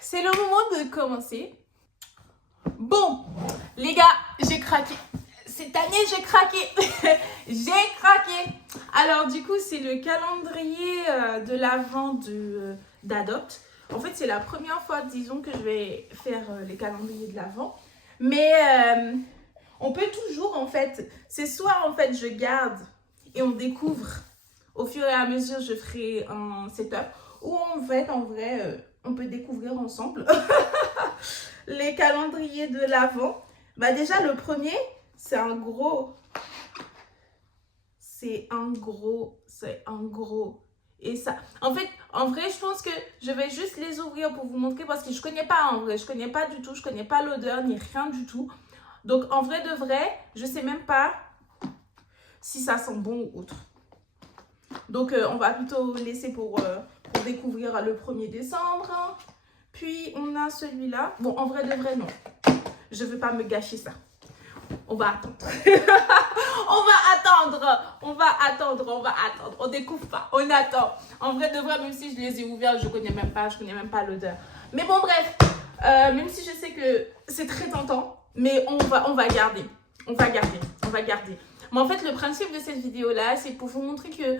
c'est le moment de commencer. Bon, les gars, j'ai craqué. Cette année, j'ai craqué. J'ai craqué. Alors, du coup, c'est le calendrier de l'Avent d'Adopt. En fait, c'est la première fois, disons, que je vais faire les calendriers de l'Avent. Mais on peut toujours, en fait, c'est soit, en fait, je garde et on découvre. Au fur et à mesure, je ferai un setup. Ou en fait, en vrai, on peut découvrir ensemble les calendriers de l'Avent. Bah déjà, le premier, c'est un gros. Et ça, en fait, en vrai, je pense que je vais juste les ouvrir pour vous montrer parce que je connais pas en vrai. Je connais pas du tout. Je connais pas l'odeur ni rien du tout. Donc, en vrai de vrai, je sais même pas si ça sent bon ou autre. Donc, on va plutôt laisser pour découvrir le 1er décembre. Puis, on a celui-là. Bon, en vrai de vrai, non. Je ne veux pas me gâcher ça. On va attendre. On va attendre. On découvre pas. On attend. En vrai de vrai, même si je les ai ouverts, je connais même pas l'odeur. Mais bon, bref. Même si je sais que c'est très tentant, mais on va garder. On va garder. Mais en fait, le principe de cette vidéo-là, c'est pour vous montrer que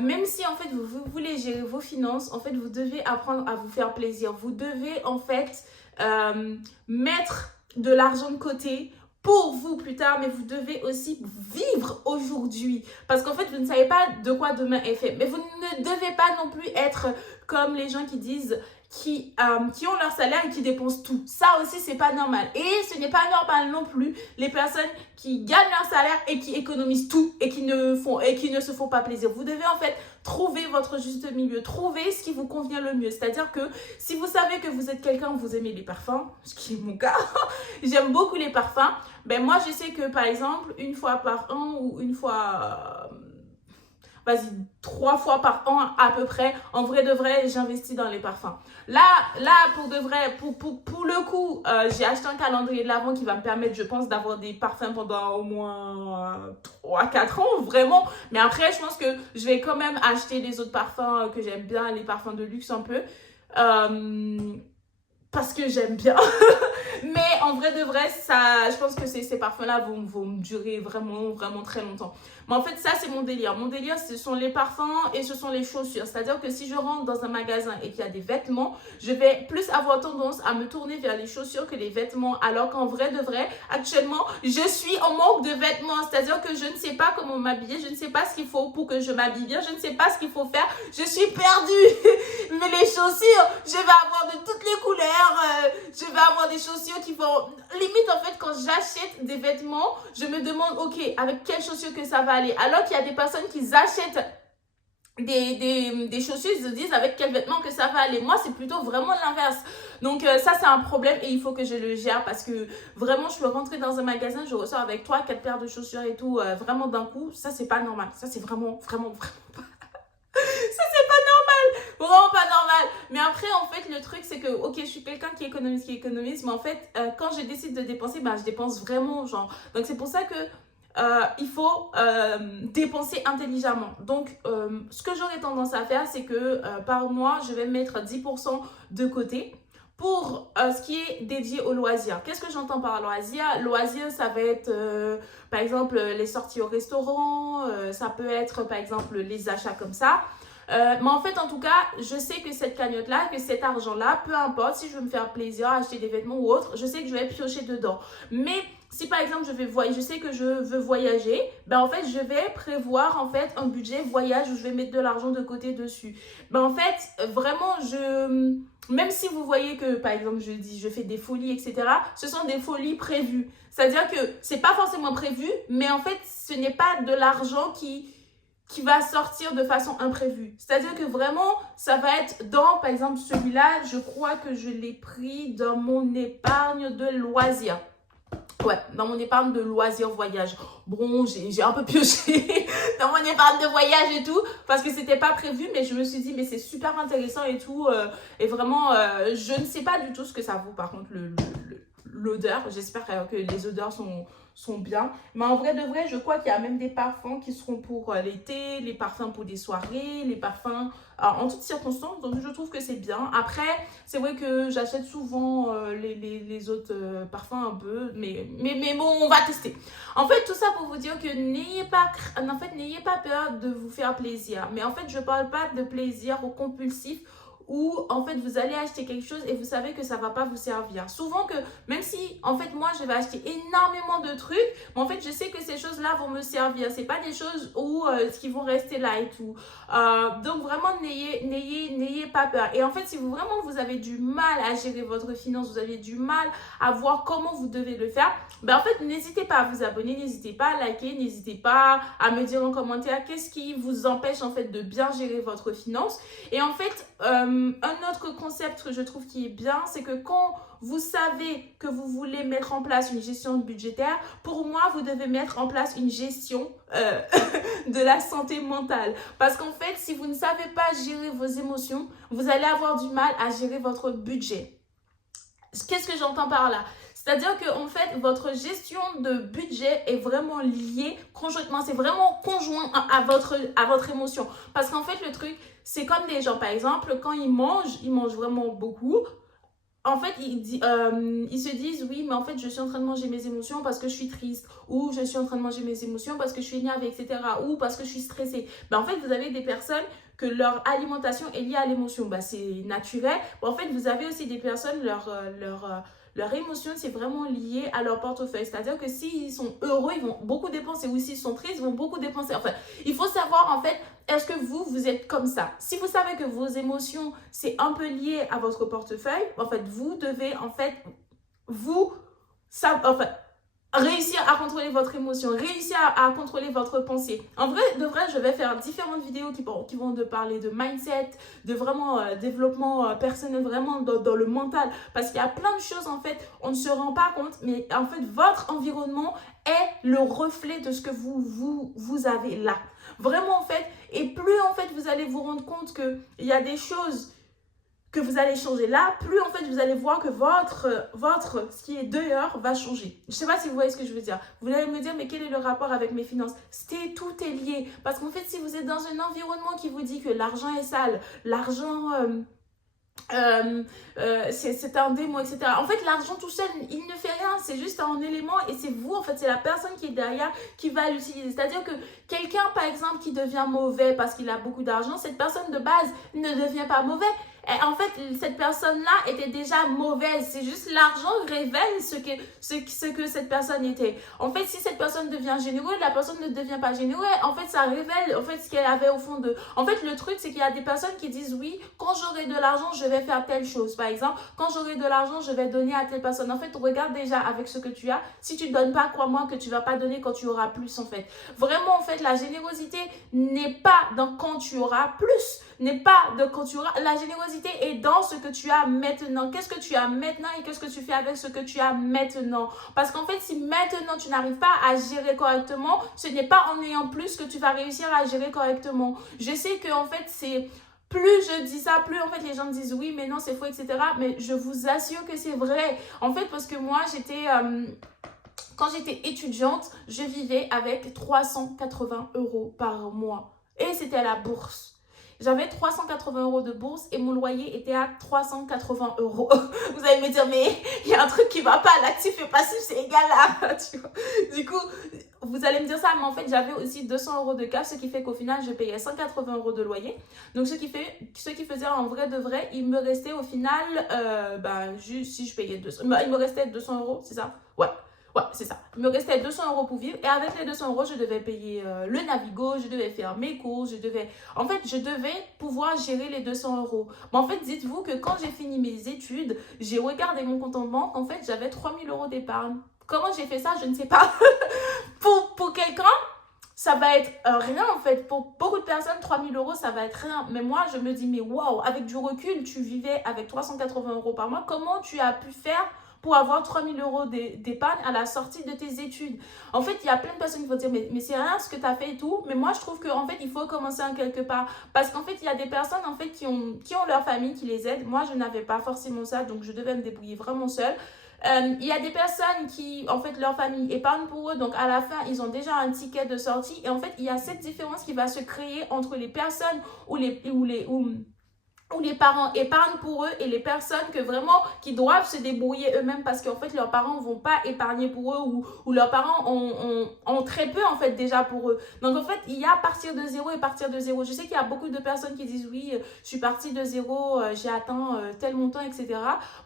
même si en fait vous voulez gérer vos finances, en fait vous devez apprendre à vous faire plaisir. Vous devez en fait mettre de l'argent de côté pour vous plus tard, mais vous devez aussi vivre aujourd'hui. Parce qu'en fait, vous ne savez pas de quoi demain est fait. Mais vous ne devez pas non plus être comme les gens qui disent qui ont leur salaire et qui dépensent tout. Ça aussi, c'est pas normal. Et ce n'est pas normal non plus les personnes qui gagnent leur salaire et qui économisent tout et qui ne se font pas plaisir. Vous devez en fait trouver votre juste milieu, trouver ce qui vous convient le mieux. C'est-à-dire que si vous savez que vous êtes quelqu'un, vous aimez les parfums, ce qui est mon cas, j'aime beaucoup les parfums, ben moi je sais que par exemple, une fois par an ou une fois... 3 fois par an à peu près. En vrai de vrai, j'investis dans les parfums. Là pour de vrai, pour le coup, j'ai acheté un calendrier de l'Avent qui va me permettre, je pense, d'avoir des parfums pendant au moins 3-4 ans, vraiment. Mais après, je pense que je vais quand même acheter les autres parfums que j'aime bien, les parfums de luxe un peu. Parce que j'aime bien. Mais en vrai de vrai, ça, je pense que ces parfums-là vont me durer vraiment très longtemps. Mais en fait, ça, c'est mon délire. Mon délire, ce sont les parfums et ce sont les chaussures. C'est-à-dire que si je rentre dans un magasin et qu'il y a des vêtements, je vais plus avoir tendance à me tourner vers les chaussures que les vêtements. Alors qu'en vrai de vrai, actuellement, je suis en manque de vêtements. C'est-à-dire que je ne sais pas comment m'habiller. Je ne sais pas ce qu'il faut pour que je m'habille bien. Je ne sais pas ce qu'il faut faire. Je suis perdue. Mais les chaussures, je vais avoir de toutes les couleurs. Je vais avoir des chaussures qui vont... Limite, en fait, quand j'achète des vêtements, je me demande, ok, avec quelles chaussures que ça va aller. Alors qu'il y a des personnes qui achètent des chaussures, ils se disent avec quels vêtements que ça va aller. Moi, c'est plutôt vraiment l'inverse. Donc, ça, c'est un problème et il faut que je le gère parce que vraiment, je peux rentrer dans un magasin, je ressors avec 3-4 paires de chaussures et tout, vraiment d'un coup. Ça, c'est pas normal. Ça, c'est vraiment pas... Vraiment pas normal. Mais après, en fait, le truc, c'est que, ok, je suis quelqu'un qui économise, mais en fait, quand je décide de dépenser, je dépense vraiment, genre. Donc, c'est pour ça que il faut dépenser intelligemment. Donc, ce que j'aurais tendance à faire, c'est que par mois, je vais mettre 10% de côté pour ce qui est dédié aux loisirs. Qu'est-ce que j'entends par loisirs? Loisirs, ça va être, par exemple, les sorties au restaurant, ça peut être, par exemple, les achats comme ça. Mais en fait, en tout cas, je sais que cette cagnotte-là, que cet argent-là, peu importe, si je veux me faire plaisir, acheter des vêtements ou autre, je sais que je vais piocher dedans. Mais si par exemple, je sais que je veux voyager, ben en fait, je vais prévoir en fait un budget voyage où je vais mettre de l'argent de côté dessus. Ben en fait, vraiment, même si vous voyez que, par exemple, je fais des folies, etc., ce sont des folies prévues. C'est-à-dire que c'est pas forcément prévu, mais en fait, ce n'est pas de l'argent qui va sortir de façon imprévue. C'est-à-dire que vraiment, ça va être dans, par exemple, celui-là, je crois que je l'ai pris dans mon épargne de loisirs. Ouais, dans mon épargne de loisirs voyage. Bon, j'ai un peu pioché dans mon épargne de voyage et tout, parce que c'était pas prévu, mais je me suis dit, mais c'est super intéressant et tout. Et vraiment, je ne sais pas du tout ce que ça vaut, par contre, l'odeur. J'espère que les odeurs sont bien. Mais en vrai de vrai, je crois qu'il y a même des parfums qui seront pour l'été, les parfums pour des soirées, les parfums en toutes circonstances. Donc, je trouve que c'est bien. Après, c'est vrai que j'achète souvent les autres parfums un peu. Mais bon, on va tester. En fait, tout ça pour vous dire que n'ayez pas peur de vous faire plaisir. Mais en fait, je parle pas de plaisir au compulsif où en fait vous allez acheter quelque chose et vous savez que ça va pas vous servir. Souvent que même si en fait moi je vais acheter énormément de trucs, mais en fait je sais que ces choses-là vont me servir. C'est pas des choses où qui vont rester là et tout. Donc vraiment n'ayez pas peur. Et en fait si vraiment vous avez du mal à gérer votre finance, vous avez du mal à voir comment vous devez le faire, ben en fait n'hésitez pas à vous abonner, n'hésitez pas à liker, n'hésitez pas à me dire en commentaire qu'est-ce qui vous empêche en fait de bien gérer votre finance. Et en fait un autre concept que je trouve qui est bien, c'est que quand vous savez que vous voulez mettre en place une gestion budgétaire, pour moi, vous devez mettre en place une gestion de la santé mentale. Parce qu'en fait, si vous ne savez pas gérer vos émotions, vous allez avoir du mal à gérer votre budget. Qu'est-ce que j'entends par là? C'est-à-dire que en fait, votre gestion de budget est vraiment liée conjointement. C'est vraiment conjoint à votre émotion. Parce qu'en fait, le truc, c'est comme des gens, par exemple, quand ils mangent vraiment beaucoup. En fait, ils se disent, oui, mais en fait, je suis en train de manger mes émotions parce que je suis triste. Ou je suis en train de manger mes émotions parce que je suis énervée, etc. Ou parce que je suis stressée. Ben, en fait, vous avez des personnes que leur alimentation est liée à l'émotion. Ben, c'est naturel. Ben, en fait, vous avez aussi des personnes, leur émotion, c'est vraiment lié à leur portefeuille. C'est-à-dire que s'ils sont heureux, ils vont beaucoup dépenser. Ou s'ils sont tristes, ils vont beaucoup dépenser. Enfin, il faut savoir, en fait, est-ce que vous êtes comme ça? Si vous savez que vos émotions, c'est un peu lié à votre portefeuille, en fait, vous devez, en fait, réussir à contrôler votre émotion, réussir à contrôler votre pensée. En vrai, de vrai, je vais faire différentes vidéos qui vont de parler de mindset, de vraiment développement personnel, vraiment dans le mental. Parce qu'il y a plein de choses, en fait, on ne se rend pas compte, mais en fait, votre environnement est le reflet de ce que vous avez là. Vraiment, en fait, et plus, en fait, vous allez vous rendre compte qu'il y a des choses que vous allez changer là, plus en fait vous allez voir que ce qui est dehors va changer. Je ne sais pas si vous voyez ce que je veux dire. Vous allez me dire, mais quel est le rapport avec mes finances? Tout est lié. Parce qu'en fait, si vous êtes dans un environnement qui vous dit que l'argent est sale, l'argent... c'est un démon, etc. En fait, l'argent tout seul, il ne fait rien. C'est juste un élément et c'est vous, en fait, c'est la personne qui est derrière qui va l'utiliser. C'est-à-dire que quelqu'un, par exemple, qui devient mauvais parce qu'il a beaucoup d'argent, cette personne de base ne devient pas mauvais. Et en fait, cette personne-là était déjà mauvaise. C'est juste l'argent révèle ce que cette personne était. En fait, si cette personne devient généreuse, la personne ne devient pas généreuse. En fait, ça révèle en fait ce qu'elle avait au fond de... En fait, le truc, c'est qu'il y a des personnes qui disent oui, quand j'aurai de l'argent, je vais faire telle chose. Par exemple, quand j'aurai de l'argent, je vais donner à telle personne. En fait, regarde déjà avec ce que tu as. Si tu ne donnes pas, crois-moi que tu ne vas pas donner quand tu auras plus, en fait. Vraiment, en fait, la générosité n'est pas dans quand tu auras plus. N'est pas de quand tu auras... La générosité est dans ce que tu as maintenant. Qu'est-ce que tu as maintenant et qu'est-ce que tu fais avec ce que tu as maintenant? Parce qu'en fait, si maintenant tu n'arrives pas à gérer correctement, ce n'est pas en ayant plus que tu vas réussir à gérer correctement. Je sais que en fait, c'est... Plus je dis ça, plus en fait les gens me disent oui, mais non, c'est faux, etc. Mais je vous assure que c'est vrai. En fait, parce que moi, quand j'étais étudiante, je vivais avec 380 € par mois. Et c'était à la bourse. J'avais 380 € de bourse et mon loyer était à 380 €. Vous allez me dire, mais il y a un truc qui ne va pas, l'actif et passif, c'est égal là. Tu vois. Du coup, vous allez me dire ça, mais en fait, j'avais aussi 200 € de CAF, ce qui fait qu'au final, je payais 180 € de loyer. Donc, ce qui faisait en vrai de vrai, il me restait au final, juste si je payais 200, il me restait 200 €, c'est ça? Ouais, c'est ça. Il me restait 200 € pour vivre et avec les 200 €, je devais payer le Navigo, je devais faire mes courses, je devais pouvoir gérer les 200 €. Mais en fait, dites-vous que quand j'ai fini mes études, j'ai regardé mon compte en banque, en fait, j'avais 3000 € d'épargne. Comment j'ai fait ça? Je ne sais pas. Pour quelqu'un, ça va être rien en fait. Pour beaucoup de personnes, 3000 €, ça va être rien. Mais moi, je me dis, mais waouh, avec du recul, tu vivais avec 380 € par mois. Comment tu as pu faire pour avoir 3000 € d'épargne à la sortie de tes études? En fait, il y a plein de personnes qui vont dire, mais c'est rien ce que tu as fait et tout. Mais moi, je trouve qu'en fait, il faut commencer en quelque part. Parce qu'en fait, il y a des personnes en fait, qui ont leur famille qui les aide. Moi, je n'avais pas forcément ça, donc je devais me débrouiller vraiment seule. Il y a des personnes qui, en fait, leur famille épargne pour eux, donc à la fin, ils ont déjà un ticket de sortie. Et en fait, il y a cette différence qui va se créer entre les personnes où les parents épargnent pour eux et les personnes que vraiment qui doivent se débrouiller eux-mêmes parce qu'en fait leurs parents vont pas épargner pour eux ou leurs parents ont très peu en fait déjà pour eux. Donc en fait il y a partir de zéro et partir de zéro. Je sais qu'il y a beaucoup de personnes qui disent oui je suis partie de zéro, j'ai atteint tel montant etc.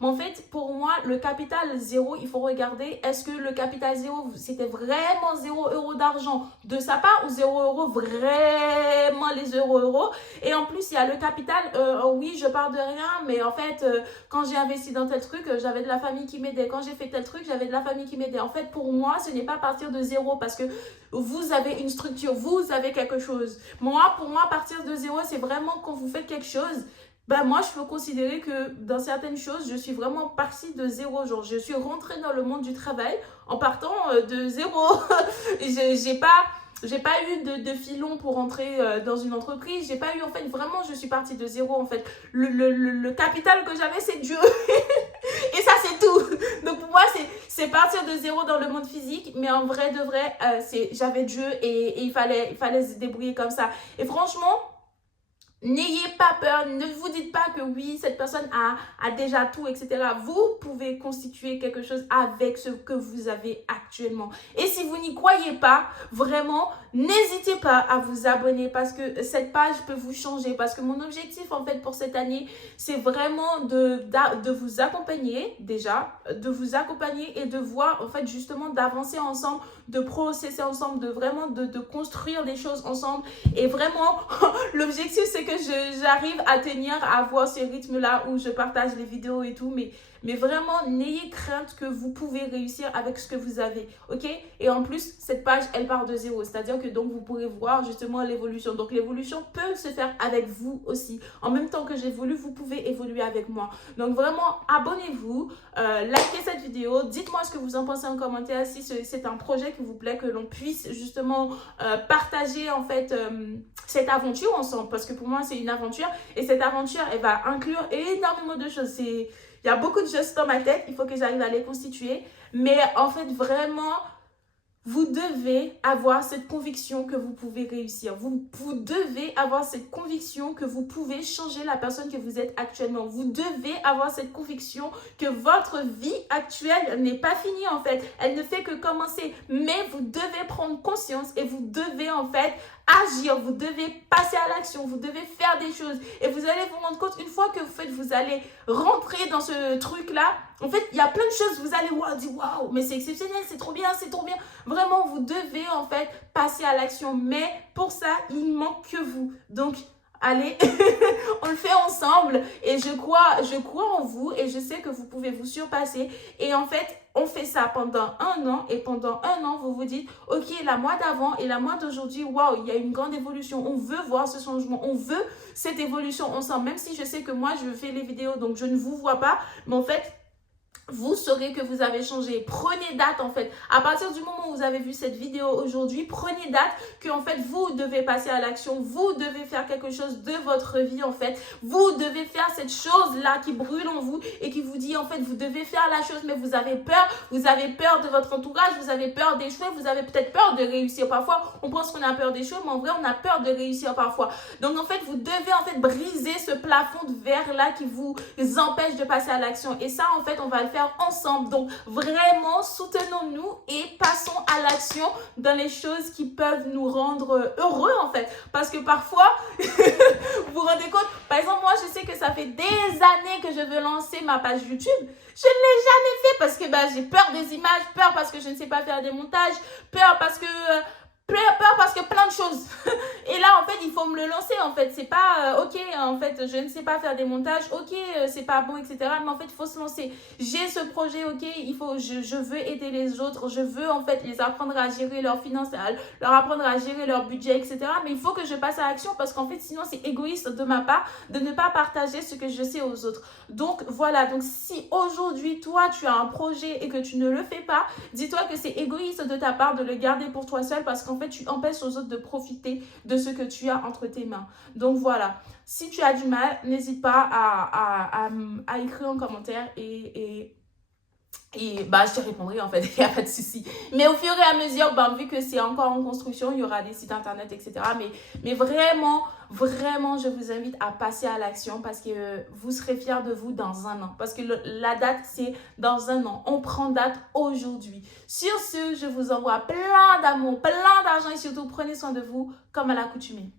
Mais en fait pour moi le capital zéro il faut regarder est-ce que le capital zéro c'était vraiment 0 € d'argent de sa part ou 0 € vraiment les euros. Et en plus il y a le capital oui, je pars de rien, mais en fait, quand j'ai investi dans tel truc, j'avais de la famille qui m'aidait. Quand j'ai fait tel truc, j'avais de la famille qui m'aidait. En fait, pour moi, ce n'est pas partir de zéro parce que vous avez une structure, vous avez quelque chose. Pour moi, partir de zéro, c'est vraiment quand vous faites quelque chose. Ben moi, je peux considérer que dans certaines choses, je suis vraiment partie de zéro. Genre, je suis rentrée dans le monde du travail en partant de zéro. J'ai pas eu de filon pour entrer dans une entreprise. J'ai pas eu, en fait, vraiment, je suis partie de zéro, en fait. Le capital que j'avais, c'est Dieu. Et ça, c'est tout. Donc, pour moi, c'est partir de zéro dans le monde physique. Mais en vrai, de vrai, j'avais Dieu et il fallait se débrouiller comme ça. Et franchement, n'ayez pas peur, ne vous dites pas que oui, cette personne a déjà tout, etc. Vous pouvez constituer quelque chose avec ce que vous avez actuellement. Et si vous n'y croyez pas, vraiment, n'hésitez pas à vous abonner parce que cette page peut vous changer. Parce que mon objectif, en fait, pour cette année, c'est vraiment de vous accompagner déjà, de vous accompagner et de voir, en fait, justement, d'avancer ensemble, de processer ensemble, de construire des choses ensemble. Et vraiment, l'objectif, c'est que j'arrive à tenir, à avoir ce rythme-là où je partage les vidéos et tout, mais vraiment, n'ayez crainte que vous pouvez réussir avec ce que vous avez, ok? Et en plus, cette page, elle part de zéro, c'est-à-dire que donc vous pourrez voir justement l'évolution. Donc l'évolution peut se faire avec vous aussi. En même temps que j'évolue, vous pouvez évoluer avec moi. Donc vraiment, abonnez-vous, likez cette vidéo, dites-moi ce que vous en pensez en commentaire, si c'est un projet qui vous plaît, que l'on puisse justement partager en fait cette aventure ensemble, parce que pour moi, c'est une aventure et cette aventure, elle va inclure énormément de choses. Il y a beaucoup de choses dans ma tête, il faut que j'arrive à les constituer. Mais en fait, vraiment, vous devez avoir cette conviction que vous pouvez réussir. Vous devez avoir cette conviction que vous pouvez changer la personne que vous êtes actuellement. Vous devez avoir cette conviction que votre vie actuelle n'est pas finie en fait. Elle ne fait que commencer. Mais vous devez prendre conscience et vous devez en fait agir, vous devez passer à l'action, vous devez faire des choses et vous allez vous rendre compte une fois que vous allez rentrer dans ce truc-là, en fait, il y a plein de choses, vous allez dire waouh, mais c'est exceptionnel, c'est trop bien, c'est trop bien. Vraiment, vous devez en fait passer à l'action, mais pour ça, il manque que vous. Donc, allez, on le fait ensemble et je crois en vous et je sais que vous pouvez vous surpasser. Et en fait, on fait ça pendant 1 an et pendant 1 an, vous vous dites, ok, la moi d'avant et la moi d'aujourd'hui, waouh, il y a une grande évolution. On veut voir ce changement, on veut cette évolution ensemble. Même si je sais que moi, je fais les vidéos, donc je ne vous vois pas, mais en fait, vous saurez que vous avez changé. Prenez date en fait. À partir du moment où vous avez vu cette vidéo aujourd'hui, prenez date que en fait vous devez passer à l'action. Vous devez faire quelque chose de votre vie en fait. Vous devez faire cette chose-là qui brûle en vous et qui vous dit en fait vous devez faire la chose mais vous avez peur. Vous avez peur de votre entourage, vous avez peur d'échouer, vous avez peut-être peur de réussir. Parfois on pense qu'on a peur d'échouer mais en vrai on a peur de réussir parfois. Donc en fait vous devez en fait briser ce plafond de verre là qui vous empêche de passer à l'action. Et ça en fait on va le faire ensemble. Donc vraiment soutenons-nous et passons à l'action dans les choses qui peuvent nous rendre heureux en fait, parce que parfois vous vous rendez compte, par exemple moi je sais que ça fait des années que je veux lancer ma page YouTube, je ne l'ai jamais fait parce que j'ai peur des images, peur parce que je ne sais pas faire des montages, peur parce que plein de choses. Et là, en fait, il faut me le lancer, en fait. C'est pas, ok, en fait, je ne sais pas faire des montages, ok, c'est pas bon, etc. Mais en fait, il faut se lancer. J'ai ce projet, ok, je veux aider les autres. Je veux, en fait, les apprendre à gérer leurs finances, leur apprendre à gérer leur budget, etc. Mais il faut que je passe à l'action parce qu'en fait, sinon, c'est égoïste de ma part de ne pas partager ce que je sais aux autres. Donc, voilà. Donc, si aujourd'hui, toi, tu as un projet et que tu ne le fais pas, dis-toi que c'est égoïste de ta part de le garder pour toi seul parce qu'en fait, tu empêches aux autres de profiter de ce que tu as entre tes mains. Donc voilà, si tu as du mal, n'hésite pas à écrire en commentaire et Et bah, je te répondrai en fait, il n'y a pas de souci. Mais au fur et à mesure, bah, vu que c'est encore en construction, il y aura des sites internet, etc. Mais vraiment, vraiment, je vous invite à passer à l'action parce que vous serez fiers de vous dans un an. Parce que la date, c'est dans un an. On prend date aujourd'hui. Sur ce, je vous envoie plein d'amour, plein d'argent et surtout, prenez soin de vous comme à l'accoutumée.